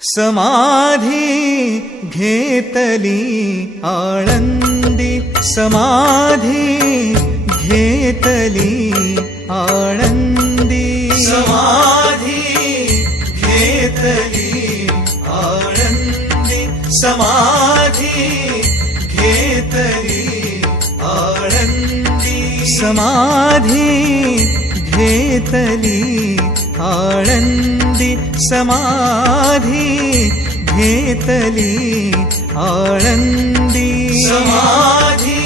समाधी घेतली आळंदी, समाधी घेतली आळंदी, समाधी घेतली आळंदी, समाधी घेतली आळंदी, समाधी घेतली आळंदी, समाधी घेतली आळंदी, समाधी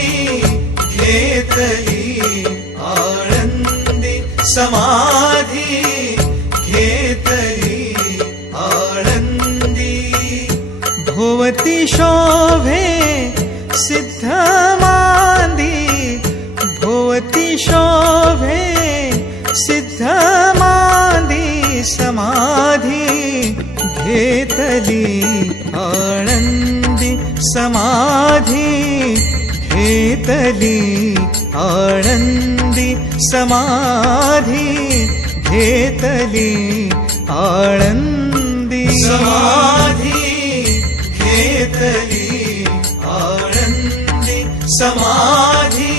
घेतली आळंदी, समाधी घेतली आळंदी, भोवती शोभे सिद्ध मांदी, भोवती शोभे सिद्ध मांदी, समाधी घेतली आळंदी, समाधी घेतली आळंदी, समाधी घेतली आळंदी, समाधी घेतली आळंदी, समाधी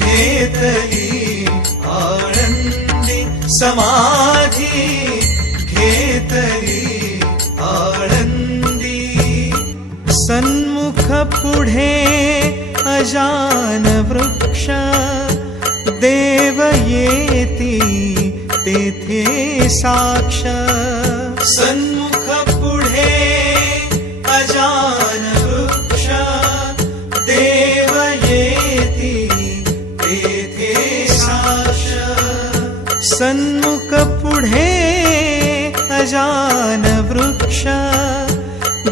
घेतली आळंदी, समाधी घेतली आळंदी, सन्मुख पुढे अजान वृक्ष, देव येती तेथे साक्ष, सन्मुख पुढे अजान वृक्ष, देव येती तेथे साक्ष, सन्मुख पुढे अजान वृक्ष,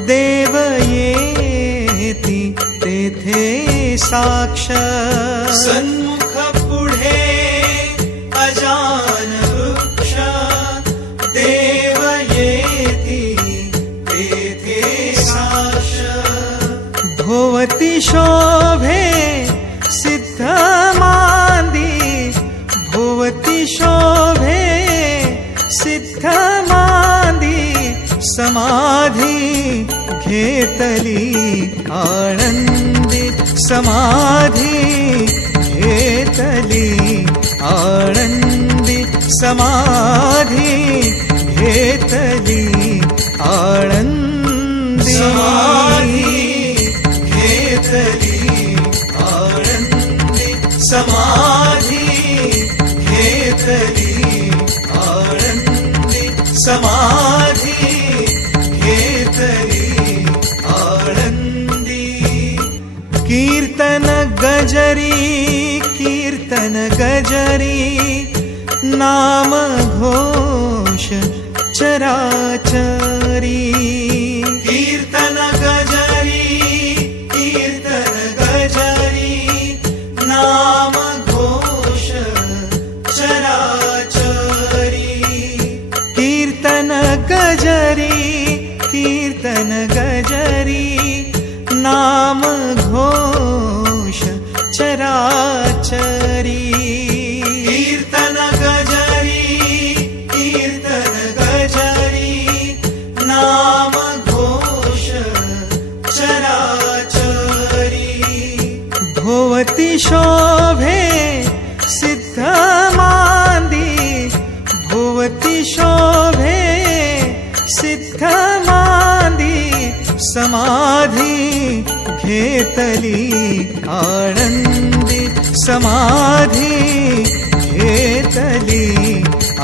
देव येती तेथे साक्ष, सन्मुख पुढे अजान वृक्ष, देव येती तेथे साक्ष, भोवती शोभे सिद्ध मांदी, भोवती शोभे सिद्ध मांदी, समाधी घेतली आळंदी, समाधी घेतली आळंदी, समाधी घेतली आळंदी, समाधी घेतली आळंदी, समाधी घेतली आळंदी, समाधी घेतली आळंदी, कीर्तन गजरी, कीर्तन गजरी, नाम घोष चराचरी, कीर्तन गजरी, कीर्तन गजरी, नाम घोष चराचरी, कीर्तन गजरी, कीर्तन गजरी, नाम घोष चराचरी, कीर्तन गजरी, कीर्तन गजरी, नाम घोष चराचरी, भोवती शोभे सिद्ध मांदी, भोवती शोभे सिद्ध मांदी, समाधी घेतली आळंदी, समाधी घेतली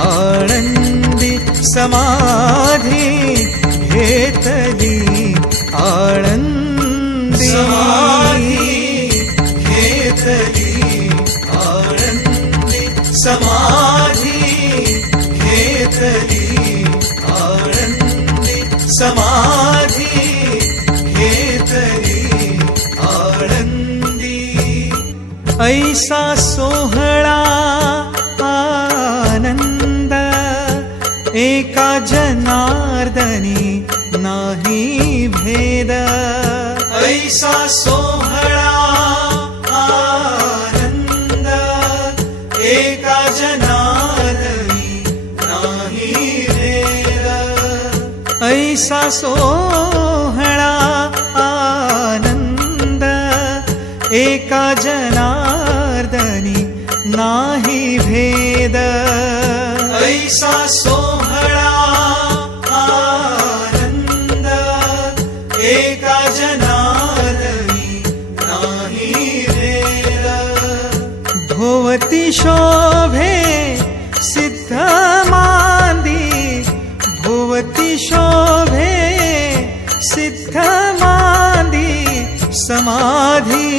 आळंदी, समाधी घेतली आळंदी, समाधी घेतली आळंदी, समाधी घेतली आळंदी, समाधी घेतली आळंदी, ऐसा सोहळा आनंद एका जनार्दनी नाही भेद, ऐसा सोहळा आनंद एका जनार्दनी नाही भेद, ऐसा ऐसा सोहळा आनंद एका जनार्दनी नाही भेद. ऐसा सोहळा आनंद एका जनार्दनी नाही भेद. भोवती शोभे सिद्ध मांदी, भोवती शोभे सिद्ध मांदी, समाधी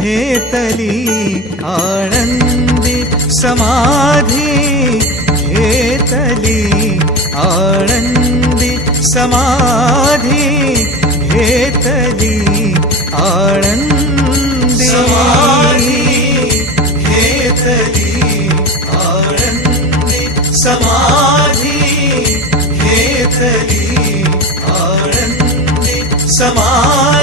घेतली आनंदी, समाधी घेतली आनंदी, समाधी घेतली आनंदी. समाधी घेतली आनंदी, समाधी घेतली आनंदी, समाधी